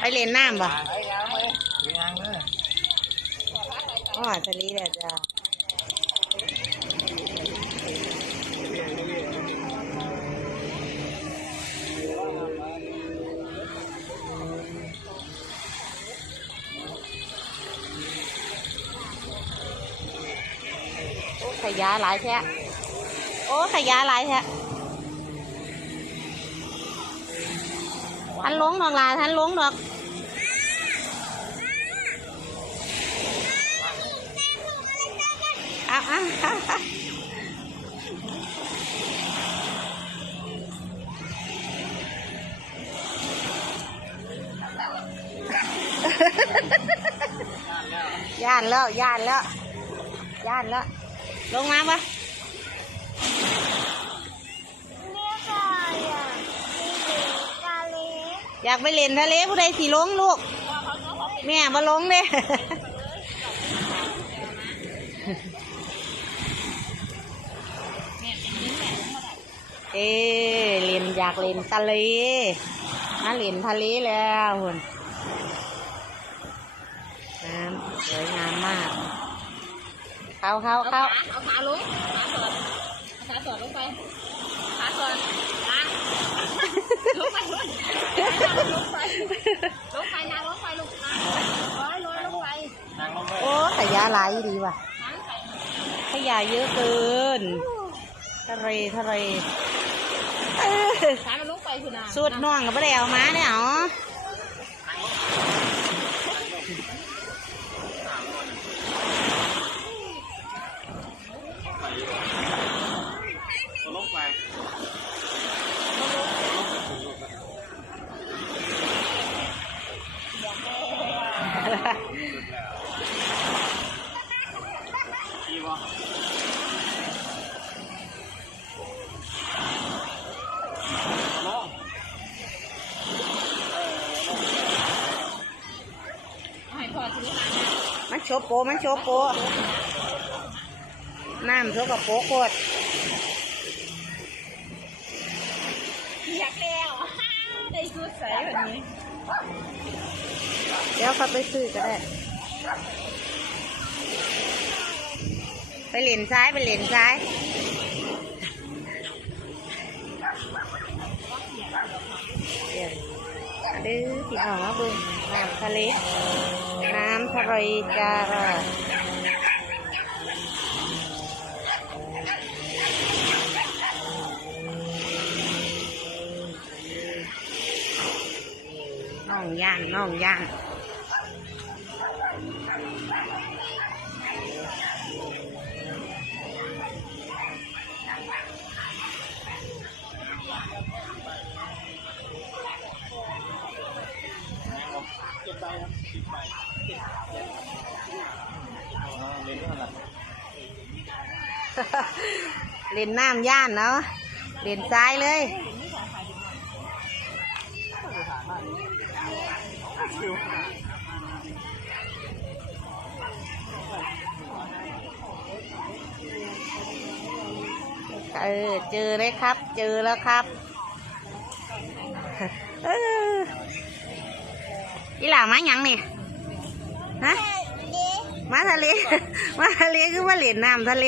ไปเล่นน้ำบ่ไปยังเลยไปยังเลยอ๋อทะเลแหละจ้าโอ้ขยะหลายแท้โอ้ขยะหลายแท้ ทันลงดอกลาทันลงดอกอะอะอะอะย่านแล้วย่านแล้วย่านแล้วลงมาปะ อยากไปเล่นทะเลผู้ใดสิลงลูก แม่มาลงเด้เอ๊เล่นอยากเล่นทะเลมาเล่นทะเลแล้วหุ่นน้ำสวยงามมาก เข้าเข้าเข้าเอาขาลงขาสอดขาสอดลงไปขาสอด ลงไปลงลงไปลงไปนางลงไปลูกนางร้อยร้อยลงไปนั่งลงเลยโอ้ขยะหลายดีว่ะนางใส่ขยะเยอะเกิน ทะเลทะเลเอ้อขามันลงไปคุณนาสุดน่วงกับไม่ได้เอามาเนี่ยอ๋อ ลงไป ดีวะ เอาให้พอถือหาง มันโชว์โปมันโชว์โปน้ำโชว์กับโปโคตรอยากแล้วได้ชุดใส่แบบนี้ เดี๋ยวเขาไปซื้อก็ได้ ไปเหรียญซ้าย ไปเหรียญซ้ายเดี๋ยวดื้อพี่น้องมาเบึงน้ำทะเล น้ำทะเลจ้าน้องย่างน้องย่าง น้ำย่านเนาะเล่นซ้ายเลยเออเจอเลยครับ เจอแล้วครับเอออีหล่ามาหยังนี่ฮะมาทะเล มาทะเลคือมาเล่นน้ำทะเล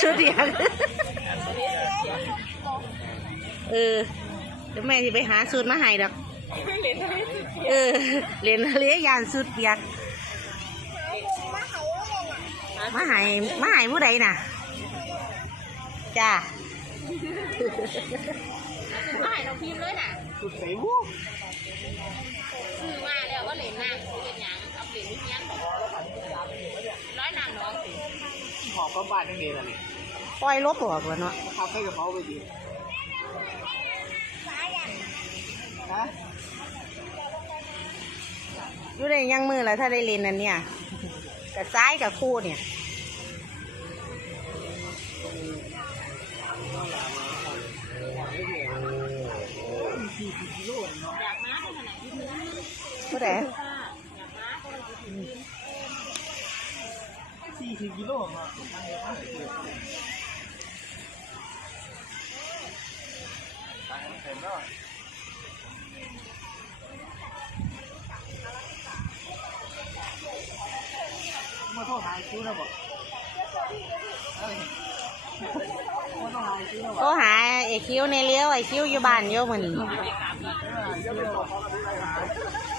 ชุดเดียวเออเดี๋ยวแม่จะไปหาสูตรมาให้ดอก เออเรียนทะเลยานสุดเปียกมาให้มาให้ผู้ใดน่ะ จ้าเอาให้เราพิมพ์เลยน่ะสุดใส่วู้ซื้อมาแล้วว่าเหรียญนางเหรียญหยังเอาเหรียญนิดเนี้ยร้อยนางน้องสิ ห อบก็บ้านยังไงล่ะนี่ปล่อยลบออกแล้วเนาะเขาใส่กระเป๋าไปดีฮะอยู่ในยังมือแล้วถ้าได้เรียนอันเนี่ยกับซ้ายกับคู่เนี่ยอยากมาเป็นขนาดนี้ผู้ใด อยากมาก็เลยยืน สี่สิบกิโล มาห็นแล้วมาโทรหาคิวนะบอกเอ้ยมาโทรหาคิวนะบอกโทรหาไอ้คิ้วในเลี้ยวไอ้คิ้วอยู่บ้านโยมันเดี๋ยวไปบ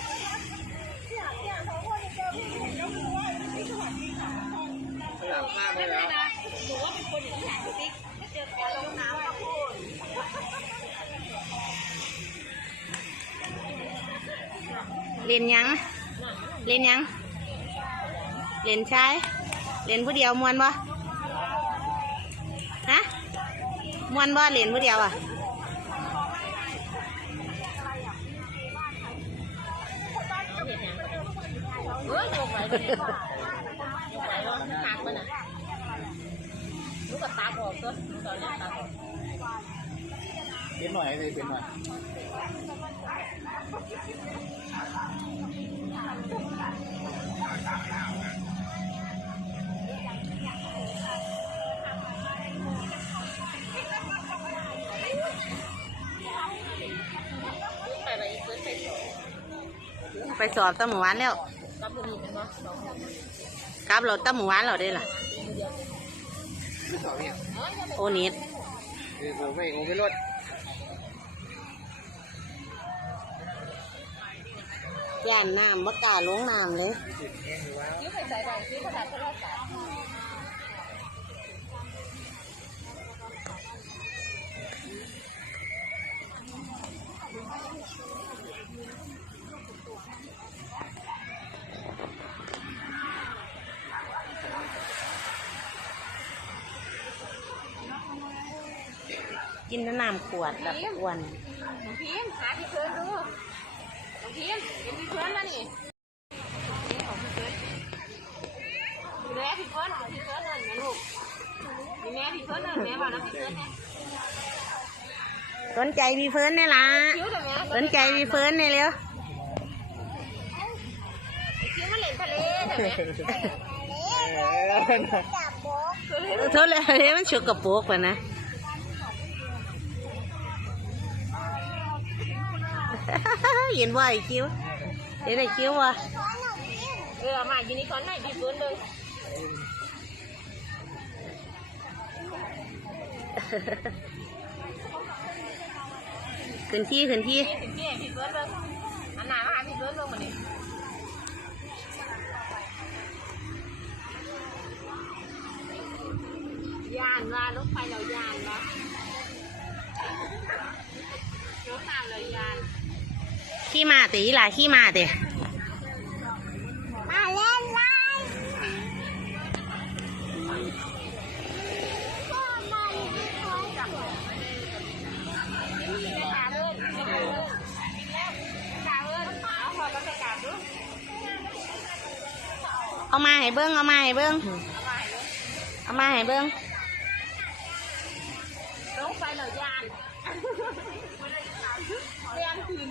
อกเขาไม่เป็นะหนูว่าเป็นคนอย่างนี้หางติ๊กถ้าเจอแกลงน้ำก็พูดเรียนยังเรียนยังเรียนชายเรียนผู้เดียวมวนบ่ฮะมวนบ่เรียนผู้เดียวอะเฮ้ยโยกไหลเลยโยก ไหลลงหนักมันอะลูกกับตาออกตัวลูกตอนนี้ตาออกเป็นหน่อยเลยเป็นหน่อยไปอะไรเพื่อนไปสอบสอบตั้งหมู่วันแล้ว กับบุรีกันเนาะสองคนกลับรถตั้งหมู่วันแล้วได้ล่ะไม่สอบเนี่ยโอนิดเออผมไม่ผมไม่รถย่านน้ำบ่กล้าลงน้ำเลย ยิ้วไปใส่ใดยิ้วภาษาโทรศัพท์ กินแต่น้ำขวดแบบอ้วนน้องพิมหาพี่เพื่อนดูน้องพิมเห็นพี่เพื่อนแล้วนี่นี่ของพี่เพื่อนดูแลพี่เพื่อนพี่เพื่อนนั่นนะลูกนี่แม่พี่เพื่อนนั่นแม่บอกนะพี่เพื่อนเนี่ยสนใจมีเฟิร์นเนี่ยล่ะคิ้วแต่แม่สนใจมีเฟิร์นเนี่ยเร็วคิ้วมันเล่นทะเลแต่แม่เออโทษเลยเฮ้ยมันชกกระโปรกว่ะนะ เห็นว่าไอ้คิ้วเห็นไอ้คิ้ววะเออมายูนิคอร์นให้พี่เขี้มาตีหล่ะขี้มาตีมาเล่นไล่เอาเอามาให้เบิ้งเอามาให้เบิ้งเอามาให้เบิ้ง ลงไปหน่อยยานเรียนคืน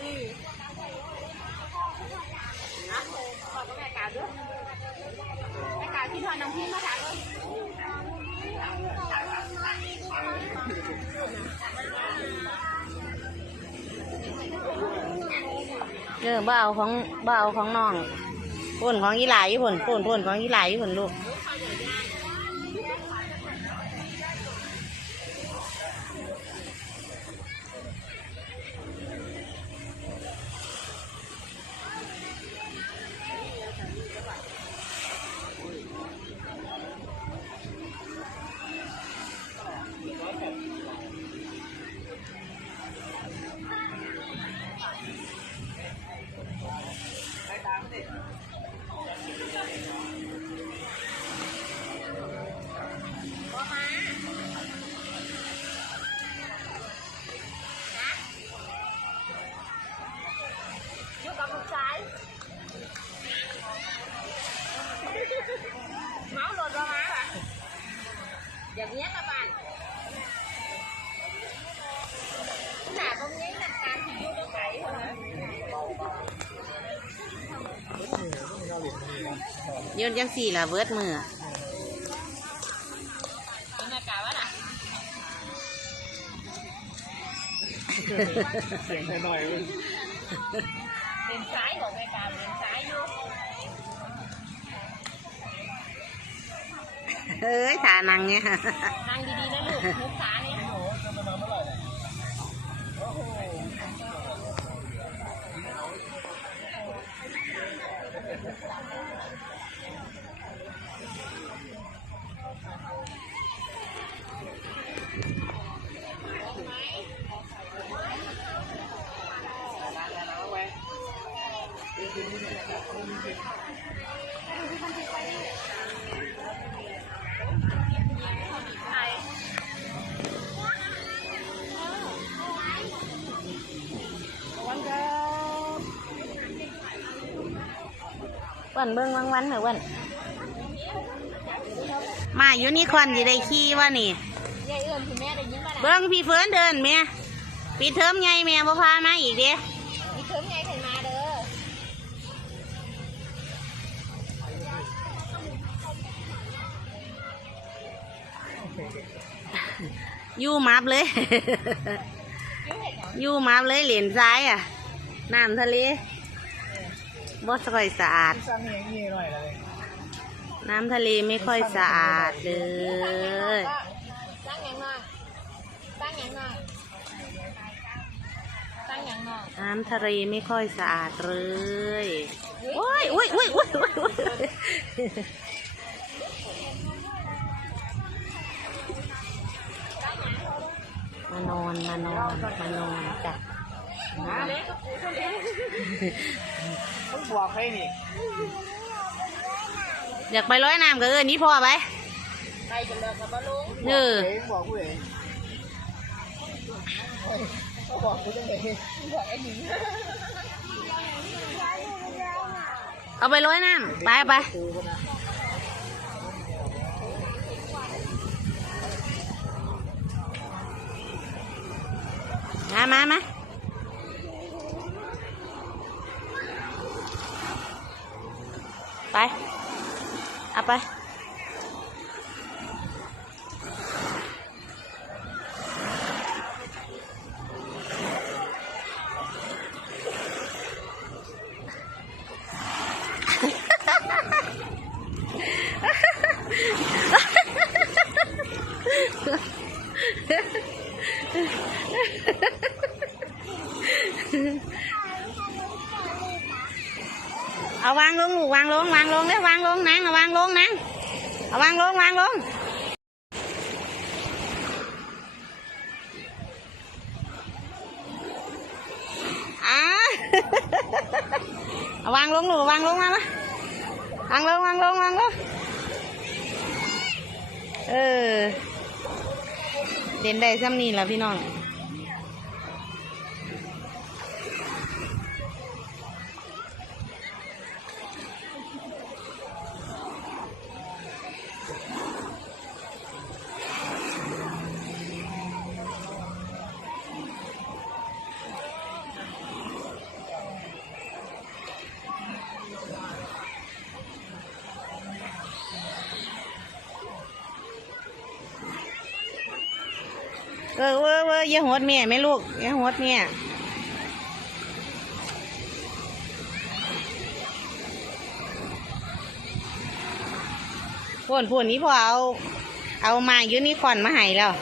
อือนะขอแม่กาด้วยแม่กาที่ทอดน้ำพริกมาถามเลย เออบ่เอาของบ่เอาของน้องพุ่นของอีหลายอยู่พุ่นพุ่นพุ่นของอีหลายอยู่พุ่นลูก โยนจังสี่ละเบิร์ดมือเป็นอากาศวะน่ะเสียงหน่อยเว้ยเลนซ้ายของแม่กามเลนซ้ายอยู่เอ้ยขานังเนี่ยนังดีๆนะลูกมุกขาเนี่ย วันเบิ่งวันวันเหรอวันมาอยู่นี่คอนสิได้ขี่ว่านี่ยายเอื้อมคุณแม่ได้ยินป่ะนะเบิ่งพี่เฟิร์นเดินเมียปีเทอมไงเมียบ่พามาอีกเด้ ยู่มับเลย ยู่มับเลยเหรียญซ้ายอะ น้ำทะเลบ่ค่อยสะอาด น้ำทะเลไม่ค่อยสะอาดเลยตั้งย่างน้อยตั้งยังน้อยน้ำทะเลไม่ค่อยสะอาดเลย โอ้ยโอ้ยโอ้ยโอ้ยโอ้ยโอ้ยมานอนมานอนมานอนจ้ะต้องบอกให้นี่อยากไปร้อยน้ำก็เออนี่พ่อไปใครจะเลิกกับบ้าลุงเออเองบอกกูเองเขาบอกกูจังเลยบอกไอ้หนิงเอาไปร้อยน้ำไปเอาไป กูก็นะ มามามาไป เอาไป เอาวางลงลูกวางลงวางลงแล้ววางลงนังเอาวางลงนังเอาวางลงวางลงอ่า เอา วางลงหนูวางลงมามาวางลงวางลงวางลงเออเด่นได้ซ้ำนี่แหละพี่น้อง เออเว้ยเว้ยอย่าหดเมียไหมลูกอย่าหดเมียพวนพวนนี้พอเอา เอามายูนิคอร์นมาให้แล้ว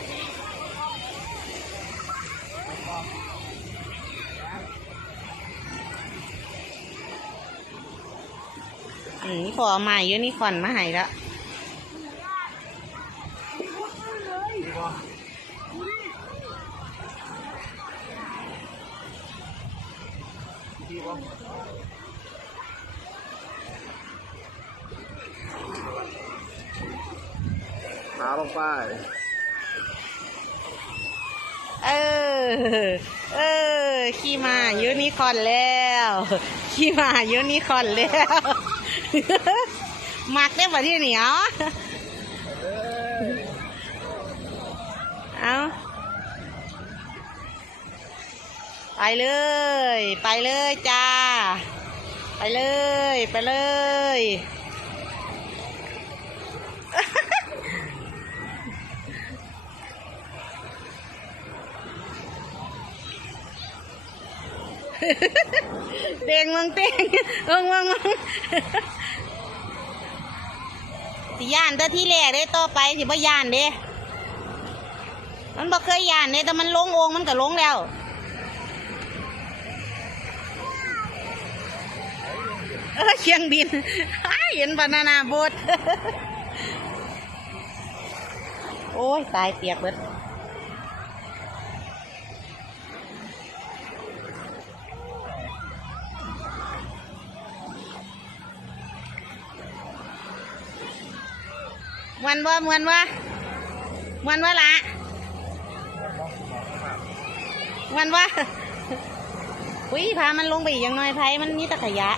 อืมนี่พอเอามายูนิคอร์นมาให้แล้ว ดีป่ะขาลงไป เออ เออ ขี่มายูนิคอนแล้ว ขี่มายูนิคอนแล้ว มักได้ป่ะที่เหนียวเอาไป เลย ไปเลยจ้า ไปเลย ไปเลยเต่งมึงเต่งมึงมึงมึงสิย่านแต่ที่แรกเด้ต่อไปสิบ่ย่านเด้ มันบ่เคยย่านเด้แต่มันลงองมันก็ลงแล้ว เออเชียงบินเห็นบานานาโบดโอ้ย ตายเปียกเบิดมวนบ่มวนบ่มวนบ่ละมวนบ่อุ้ยพามันลงไปอีกอย่างน้อยไผมันมีตะขยะ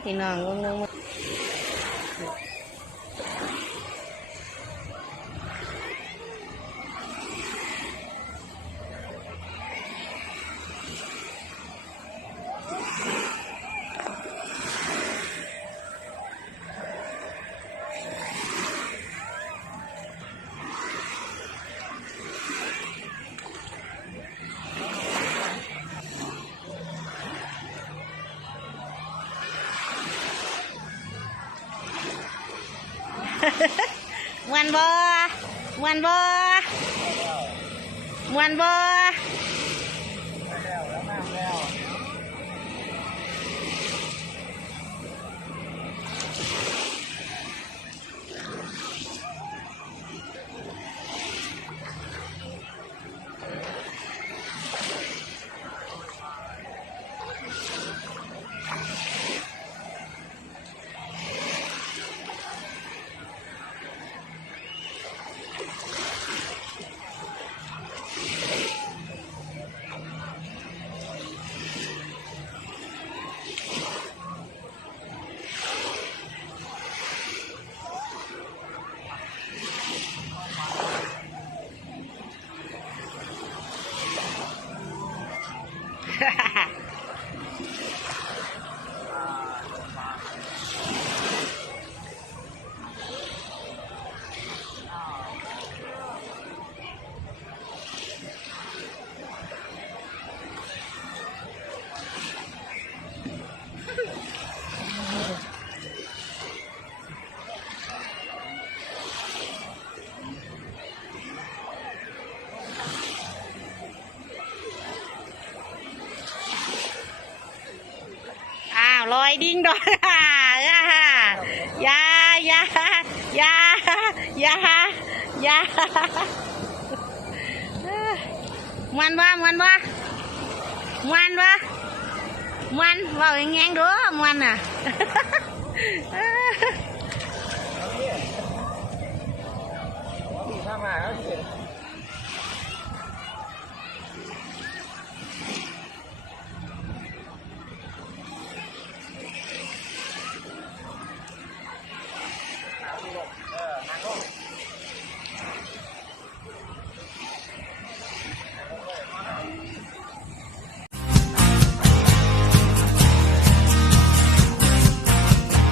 เออพี่น้องลงลงมามวน บ่มวนบ่มวนบ่ อ้าวลอยดิ้งดอยอ่าอยาอยาอยาอยาอยามวนบ่มวน